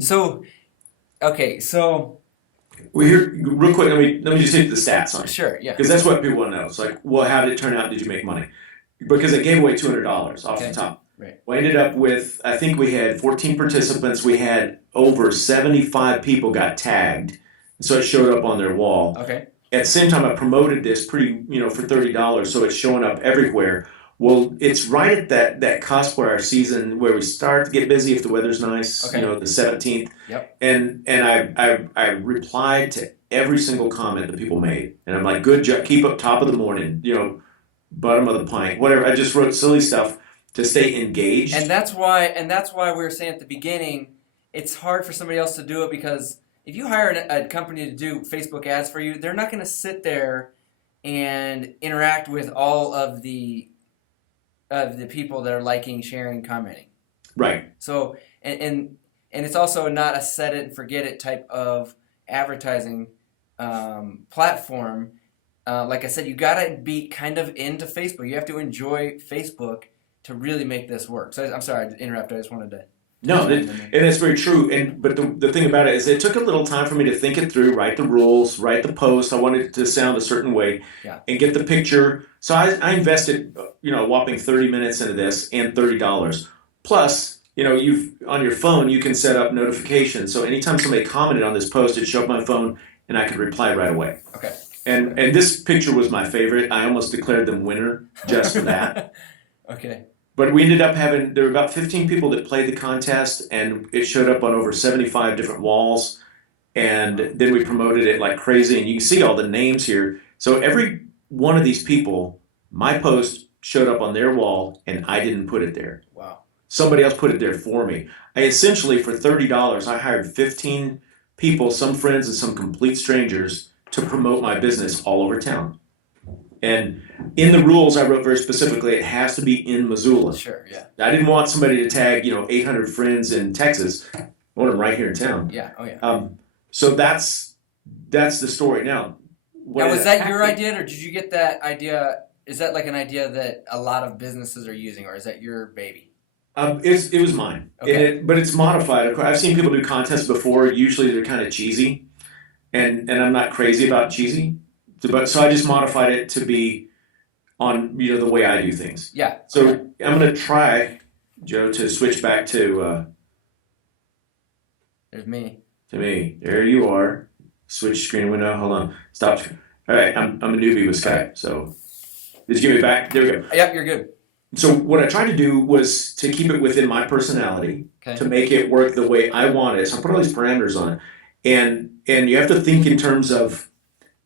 So, okay, so Well, here, real quick, let me just hit the stats on it sure, yeah, because that's what people want to know. It's like, well, how did it turn out? Did you make money? Because I gave away $200 off the okay, top. right, We ended up with, I think we had 14 participants. We had over 75 people got tagged, so it showed up on their wall. okay, At the same time, I promoted this pretty, for $30, so it's showing up everywhere. Well, it's right at that cusp where our season where we start to get busy if the weather's nice, okay, the 17th. yep. And I replied to every single comment that people made, and I'm like, good job, keep up top of the morning, bottom of the pint, whatever. I just wrote silly stuff to stay And engaged. that's why we were saying at the beginning, it's hard for somebody else to do it because if you hire a company to do Facebook ads for you, they're not going to sit there and interact with all of the people that are liking, sharing, commenting. Right. So and it's also not a set it and forget it type of advertising platform. Like I said, you gotta be kind of into Facebook. You have to enjoy Facebook to really make this work. So I'm sorry to interrupt. I just wanted to No, chime in there. and that's very true. But the thing about it is, it took a little time for me to think it through, write the rules, write the post. I wanted it to sound a certain way, Yeah. and get the picture. So I invested, a whopping 30 minutes into this and $30. Plus, you've on your phone you can set up notifications. So anytime somebody commented on this post, it showed up on my phone, and I could reply right away. Okay. And this picture was my favorite. I almost declared them winner just for that. Okay. But we ended up there were about 15 people that played the contest, and it showed up on over 75 different walls. And then we promoted it like crazy, and you can see all the names here. So every one of these people, my post showed up on their wall, and I didn't put it there. Wow. Somebody else put it there for me. I essentially, for $30, I hired 15 people, some friends and some complete strangers, to promote my business all over town. And in the rules, I wrote very specifically, it has to be in Missoula. Sure. Yeah. I didn't want somebody to tag, 800 friends in Texas. I want them right here in town. Yeah. Oh yeah. So that's the story. Now, what Now, ended was up that your happening? idea, or did you get that idea? Is that like an idea that a lot of businesses are using, or is that your baby? It was mine, Okay. but it's modified. Of course, I've seen people do contests before. Usually, they're kind of cheesy, and I'm not crazy about cheesy. But so I just modified it to be on the way I do things. Yeah. So Okay. I'm gonna try, Joe, to switch back There's me. to me. There you are. Switch screen window. Hold on. Stop. All right. I'm a newbie with All right. Skype. So just give me back. There we go. Yep. You're good. So what I tried to do was to keep it within my personality, Okay. to make it work the way I want it. So I put all these parameters on it, and you have to think in terms of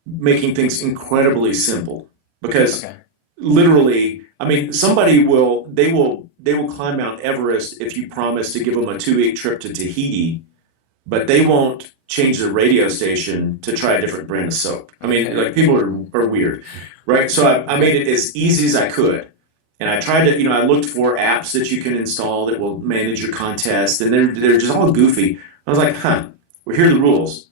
making things incredibly simple because Okay. literally, I mean, they will climb Mount Everest if you promise to give them a 2 week trip to Tahiti, but they won't change their radio station to try a different brand of soap. I mean, Okay. like people are weird, right? So I made it as easy as I could. And I tried to, I looked for apps that you can install that will manage your contest, and they're just all goofy. I was like, well, here are the rules.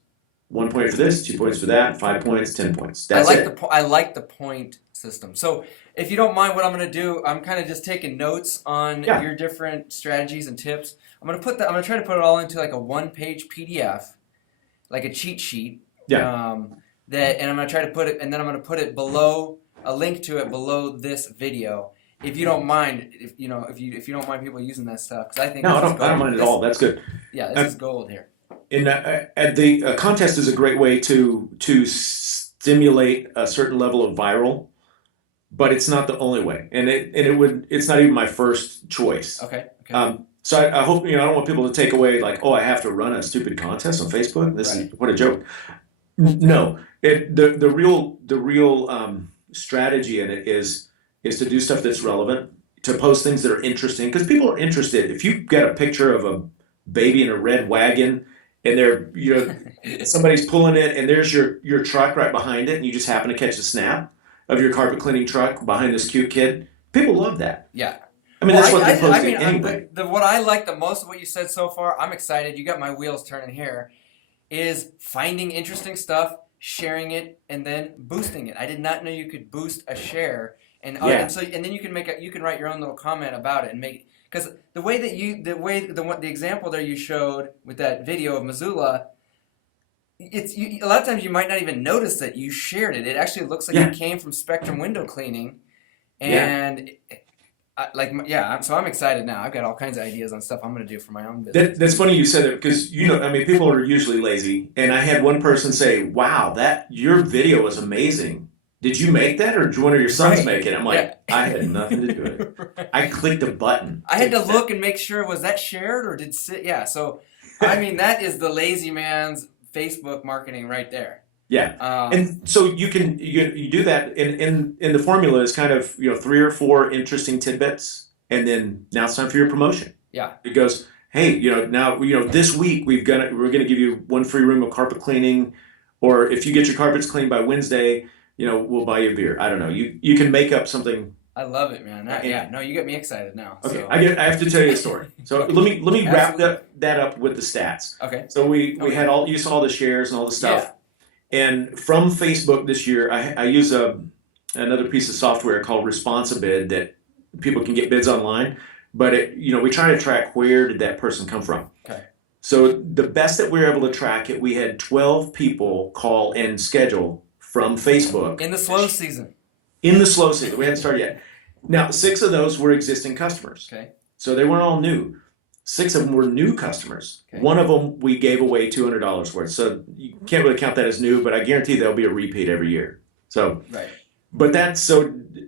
1 point for this, 2 points for that, 5 points, 10 points. That's it. I like the point system. So if you don't mind, what I'm going to do, I'm kind of just taking notes on Yeah, your different strategies and tips. I'm going to try to put it all into like a one-page PDF, like a cheat sheet. yeah. And I'm going to try to put it, and then I'm going to put it below a link to it below this video. If you don't mind, if you don't mind people using that stuff, because I think No, this is I don't gold. mind at all. That's good. Yeah, this Uh, is gold here. and the contest is a great way to stimulate a certain level of viral, but it's not the only way. It's not even my first choice. Okay. Okay. So I hope I don't want people to take away like, oh, I have to run a stupid contest on Facebook. This is Right. what a joke. No, the real strategy in it is to do stuff that's relevant, to post things that are interesting because people are interested. If you get a picture of a baby in a red wagon and somebody's pulling it and there's your truck right behind it and you just happen to catch a snap of your carpet cleaning truck behind this cute kid, people love that. Yeah. I mean, Well, that's what they're I posting mean, anyway. what I like the most of what you said so far, I'm excited. You got my wheels turning here. Is finding interesting stuff, sharing it, and then boosting it. I did not know you could boost a share, and Yeah. and then you can you can write your own little comment about it and make. Because the example there you showed with that video of Missoula, a lot of times you might not even notice that you shared it. It actually looks like Yeah. it came from Spectrum Window Cleaning, Yeah. and so I'm excited now. I've got all kinds of ideas on stuff I'm going to do for my own business. That's funny you said it because I mean, people are usually lazy, and I had one person say, "Wow, that your video was amazing. Did you make that, or did one of your sons Right. make it?" I'm like, Yeah. I had nothing to do with it. Right. I clicked a button. I had to look and make sure, was that shared or yeah. So I mean, that is the lazy man's Facebook marketing right there. Yeah, and so you do that, and the formula is kind of 3 or 4 interesting tidbits, and then now it's time for your promotion. Yeah. It goes, hey, now this week we're gonna give you 1 free room of carpet cleaning, or if you get your carpets cleaned by Wednesday, we'll buy you a beer. I don't know. You can make up something. I love it, man. Yeah, no, you get me excited now. Okay, So. I have to tell you a story. So let me wrap that up with the stats. Okay. So we had you saw the shares and all the stuff. Yeah. And from Facebook this year, I use another piece of software called Responsibid that people can get bids online. But we try to track where did that person come from. Okay. So the best that we were able to track it, we had 12 people call and schedule from Facebook. In the slow season. In the slow season. We hadn't started yet. Now, 6 of those were existing customers. Okay. So they weren't all new. 6 of them were new customers. Okay. One of them we gave away $200 worth. So you can't really count that as new, but I guarantee there'll be a repeat every year. So, right. But that's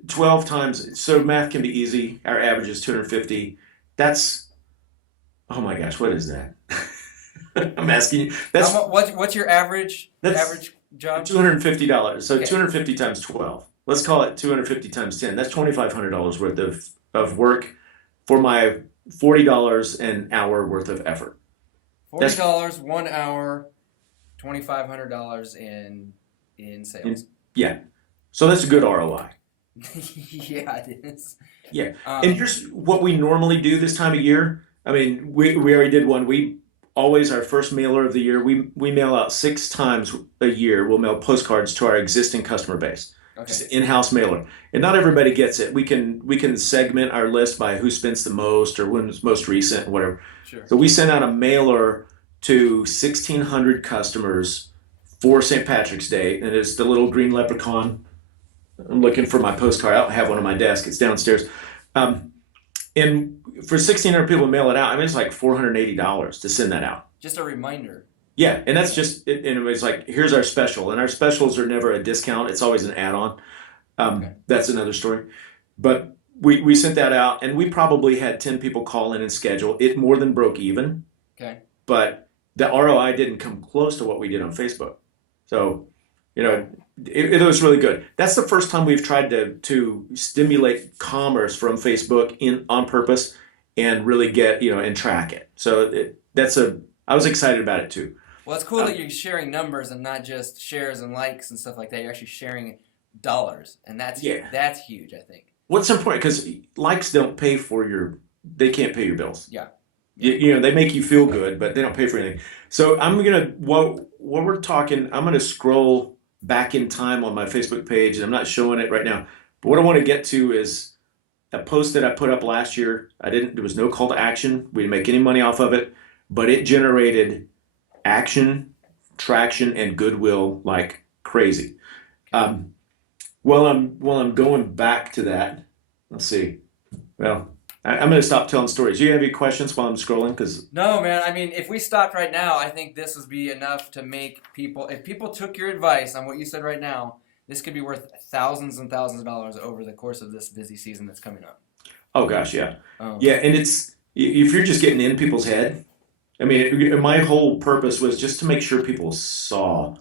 12 times. So math can be easy. Our average is 250. That's, oh my gosh, what is that? I'm asking you. That's what's your average job? $250. So Okay. 250 times 12. Let's call it 250 times 10. That's $2,500 worth of work for my $40 an hour worth of effort. $40 1 hour, $2,500 in sales. Yeah. So that's a good ROI. Yeah, it is. Yeah. And here's what we normally do this time of year. I mean, we already did one. We always, our first mailer of the year, we mail out 6 times a year. We'll mail postcards to our existing customer base. Okay. It's an in-house mailer. And not everybody gets it. We can segment our list by who spends the most or when it's most recent, whatever. Sure. So we sent out a mailer to 1,600 customers for St. Patrick's Day, and it's the little green leprechaun. I'm looking for my postcard. I don't have one on my desk. It's downstairs. And for 1,600 people to mail it out, I mean, it's like $480 to send that out. Just a reminder. Yeah, and that's just, and it's like, here's our special. And our specials are never a discount. It's always an add-on. Okay. That's another story. But we sent that out, and we probably had 10 people call in and schedule. It more than broke even. Okay. But the ROI didn't come close to what we did on Facebook. So, it was really good. That's the first time we've tried to stimulate commerce from Facebook on purpose and really get, and track it. So I was excited about it too. Well, it's cool that you're sharing numbers and not just shares and likes and stuff like that. You're actually sharing dollars, and that's huge, I think. What's important, because likes don't pay they can't pay your bills. Yeah. They make you feel good, but they don't pay for anything. So while we're talking, I'm gonna scroll back in time on my Facebook page, and I'm not showing it right now. But what I want to get to is a post that I put up last year. There was no call to action. We didn't make any money off of it, but it generated action, traction, and goodwill like crazy. While I'm going back to that, let's see. Well, I'm going to stop telling stories. Do you have any questions while I'm scrolling? No, man. I mean, if we stopped right now, I think this would be enough to make people. If people took your advice on what you said right now, this could be worth thousands and thousands of dollars over the course of this busy season that's coming up. Oh gosh, yeah, yeah. And it's if you're just getting in people's head. I mean, my whole purpose was just to make sure people saw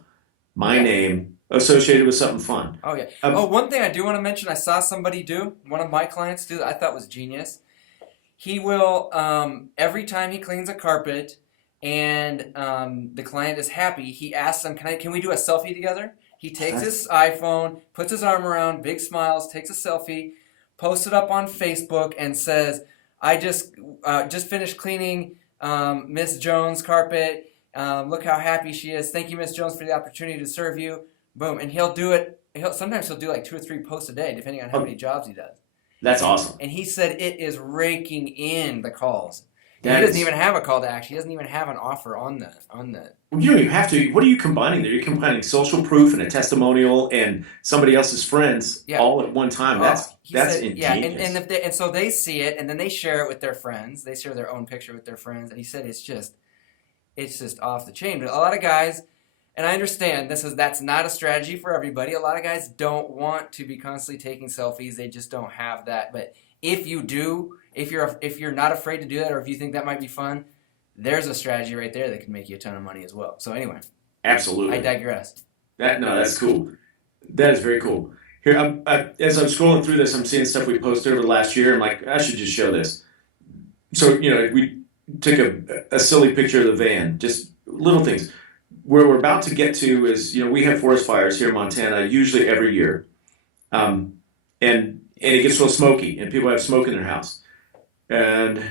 my name associated with something fun. Oh, yeah. One thing I do want to mention, I saw somebody do, one of my clients do, I thought was genius. He will, every time he cleans a carpet and the client is happy, he asks them, can we do a selfie together? He takes his iPhone, puts his arm around, big smiles, takes a selfie, posts it up on Facebook and says, I just finished cleaning Miss Jones' carpet. Look how happy she is. Thank you, Miss Jones, for the opportunity to serve you. Boom. And he'll do it. Sometimes he'll do like 2 or 3 posts a day, depending on how many jobs he does. That's awesome. And he said it is raking in the calls. And he That doesn't is. even have a call to action. He doesn't even have an offer on the. You don't even have to. What are you combining there? You're combining social proof and a testimonial and somebody else's friends Yeah. all at one time. Oh, he That's said, yeah, and ingenious. if they, and so they see it, and then they share it with their friends. They share their own picture with their friends, and he said it's just off the chain. But a lot of guys, and I understand that's not a strategy for everybody. A lot of guys don't want to be constantly taking selfies. They just don't have that. But if you do, if you're not afraid to do that, or if you think that might be fun, there's a strategy right there that can make you a ton of money as well. So anyway, I Absolutely. digress. That's cool. That is very cool. Here, as I'm scrolling through this, I'm seeing stuff we posted over the last year. I'm like, I should just show this. So, we took a silly picture of the van, just little things. Where we're about to get to is, we have forest fires here in Montana usually every year. Um, and it gets real smoky, and people have smoke in their house. And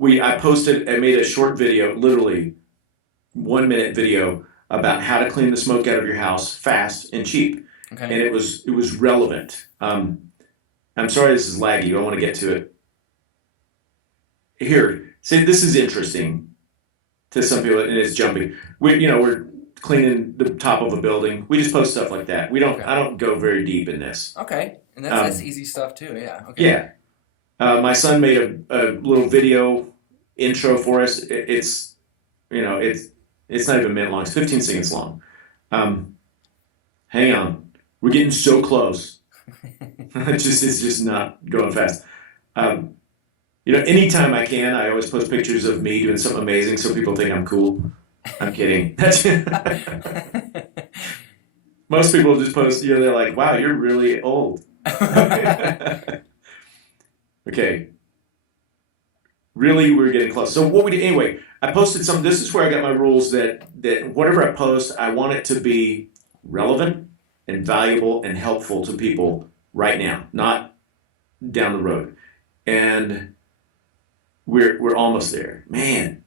I made a short video, literally 1 minute video about how to clean the smoke out of your house fast and cheap, and Okay. it was relevant. I'm sorry this is laggy. I want to get to it here. See, this is interesting to some people, and it's jumping. We're cleaning the top of a building. We just post stuff like that. We don't. Okay. I don't go very deep in this. Okay. And that's Um, easy stuff too. Yeah. Okay. yeah, my son made a little video intro for us. It's not even a minute long. It's 15 seconds long. Um, hang on, we're getting so close. It's just not going fast. Um, anytime I can, I always post pictures of me doing something amazing so people think I'm cool. I'm kidding. Most people just post, they're like, wow, you're really old. Okay, really, we're getting close. So what we did anyway, I posted some. This is where I got my rules that whatever I post, I want it to be relevant and valuable and helpful to people right now, not down the road. And we're almost there, man.